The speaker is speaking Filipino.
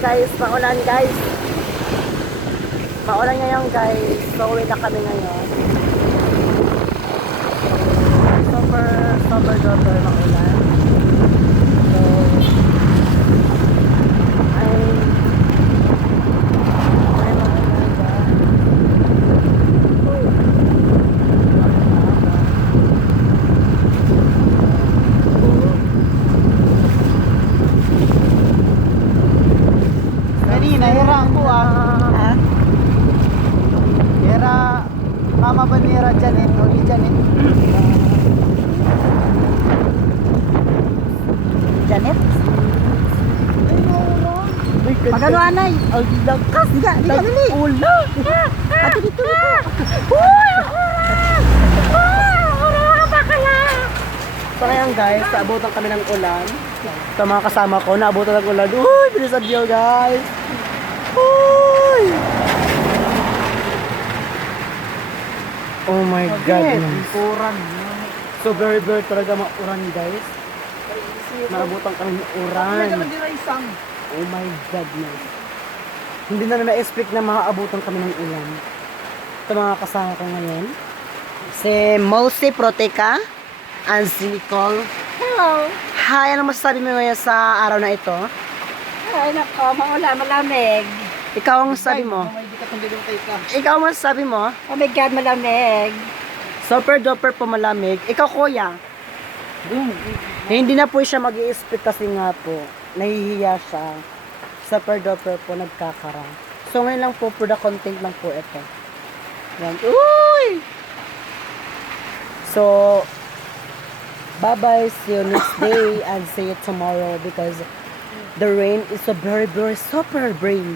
guys, maulan guys. Maulan ngayon guys. So uwi na kami ngayon. Super duper maulan. So ay maulan guys. Kanina, hira ako Ha? Hira, mama ba ni Hira Janet? O ni Janet? Janet? Ay, Magano anay? Ang lakas! Diga, dali. Ula! Ate dito dito. Uy, ora bakala. So ngayon guys, naabutan kami ng ulan. Sa mga kasama ko, naabutan ng ulan. Uy, bilisan niyo guys. Uy! Oh my God. Kuran. So very talaga mauran guys. Naabutan kami ng uran. Oh my goodness. Hindi na na-expect na makaabutan kami ng ulan. Ito mga kasama ko ngayon. Si Mosi Proteca and si Nicole. Hello. Hi, ano masasabi mo ngayon sa araw na ito? Ay, nako, maulan, malamig. Ikaw ang sabi mo? Ikaw ang masasabi mo? Oh my God, malamig. Super duper po malamig. Ikaw kuya? Hindi na po siya mag-i-expect kasi nga po. Nahihiya siya. Super duper po nagkakara. So ngayon lang po for the content lang po ito. Yan. Uy! So, bye-bye. See you next day and see you tomorrow because the rain is so very super rain.